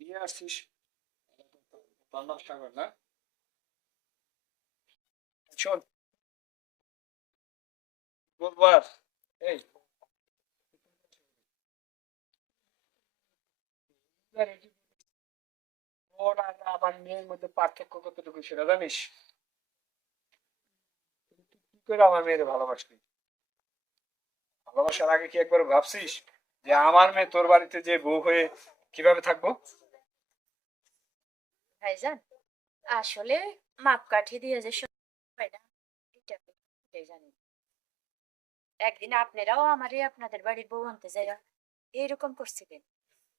নিয়ে আসছিস পঞ্চাশ টাকা না? শোন বুধবার, এই ওর আর আমার মেয়ের মধ্যে পার্থক্য কতটুকু সেটা জানিস? তুই কি করে আমার মেয়ের ভালোবাসলি? ভালোবাসার আগে কি একবার ভাবছিস যে আমার মেয়ে তোর বাড়িতে যে বউ হয়ে কিভাবে থাকবো? ভাইজান, আসলে মাপকাঠি দিয়ে যে হয় না, এটা আপনি নিজেই জানেন। একদিন আপনারাও আমারে আপনাদের বাড়ির বউ আনতে যাইয়া এইরকম করছিলেন।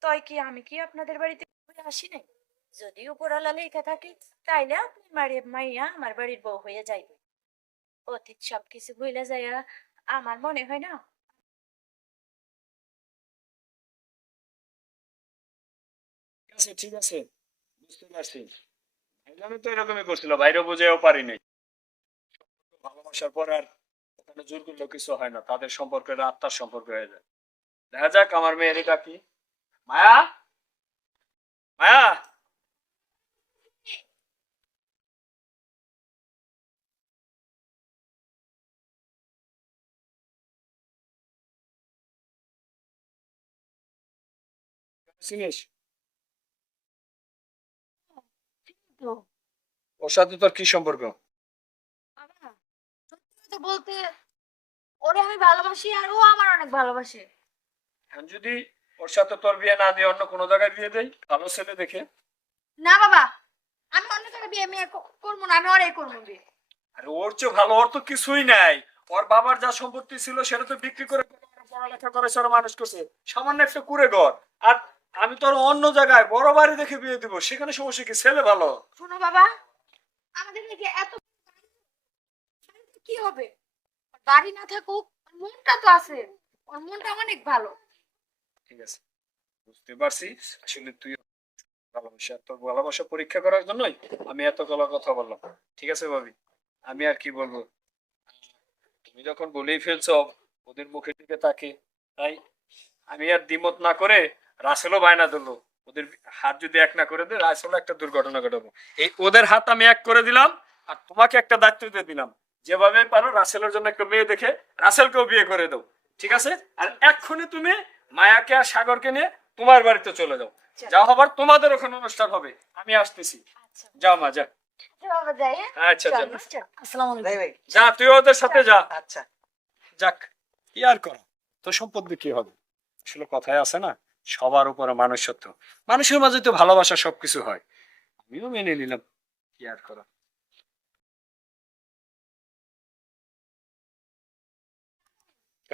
তাই কি আমি কি আপনাদের বাড়িতে ঘুরে আসি নাই? যদি উপরওয়ালা লেখা থাকে, তাইলে আপনি মাইয়া আমার বাড়ির বউ হয়ে যাইবে। অতীত সবকিছু ভুলে যাইয়া আমার মনে হয় না। ঠিক আছে, ঠিক আছে, বুঝতে পারছি। আমি তো এরকমই করছিল, বাইরে বুঝেও পারি নাই। ভালোবাসার পর আর ওখানে জোর করলেও কিছু হয় না, তাদের সম্পর্কের আত্মার সম্পর্ক হয়ে যায়। দেখা যাক আমার মেয়ের এটা কি। মায়া, মায়া, চিনিস? তো ওর সাথে তোর কি সম্পর্ক? বাবা, সত্যি কথা বলতে ওরে আমি ভালোবাসি আর ও আমার অনেক ভালোবাসে। এখন যদি ওর সাথে তোর বিয়ে না দিয়ে অন্য কোনো জায়গায় বিয়ে দেই, ভালো ছেলে দেখে। না বাবা, আমি অন্য জায়গায় বিয়ে মেয়ে করবো না, আমি ওরে করবো বিয়ে। আর ওর চেয়ে ভালো, ওর তো কিছুই নাই। ওর বাবার যা সম্পত্তি ছিল সেটা তো বিক্রি করে পড়ালেখা করেছে, ওরা মানুষ করছে, সামান্য একটা কুড়ে ঘর। আর আমি তোর অন্য জায়গায় বড় বাড়ি দেখে বিয়ে দিব, সেখানে সমস্যা কি? ছেলে ভালো। শোনো বাবা, আমাদের দিকে এত কি হবে? বাড়ি না থাকুক, ওর মনটা তো আছে। ওর মনটা অনেক ভালো। ঠিক আছে, বুঝতে পারছি। আসলে তুই ভালোবাসা, তোর ভালোবাসা পরীক্ষা করার জন্যই আমি এতগুলো কথা বললাম। ঠিক আছে ভাবি, আমি আর কি বলবো। তুমি যখন বলেই ফেলছো ওদের মুখের দিকে তাকে, তাই আমি আর দ্বিমত না করে রাসেলও বায়না ধরলো ওদের হাত যদি এক না করে দেয় রাসেলও একটা দুর্ঘটনা ঘটাবো। এই ওদের হাত আমি এক করে দিলাম, আর তোমাকে একটা দায়িত্ব দিয়ে দিলাম, যেভাবে পারো রাসেলের জন্য একটা মেয়ে দেখে রাসেলকেও বিয়ে করে দাও। ঠিক আছে? আর এক্ষুনি তুমি মায়াকে আর সাগরকে নিয়ে তোমার বাড়িতে চলে যাও। যা হবার তোমাদের ওখানে অনুষ্ঠান হবে, আমি আসতেছি। আচ্ছা যাও মা, যা। বাবা, যাই। আচ্ছা, যা। আসসালামু আলাইকুম। যা, তুই ওদের সাথে যা। আচ্ছা। যাক, কি আর করা, তো সম্পদ কি হবে? আসলে কথায় আছে না, সবার উপরে মানুষ সত্য। মানুষের মাঝে তো ভালোবাসা সবকিছু হয়। আমিও মেনে নিলাম, কি আর করা।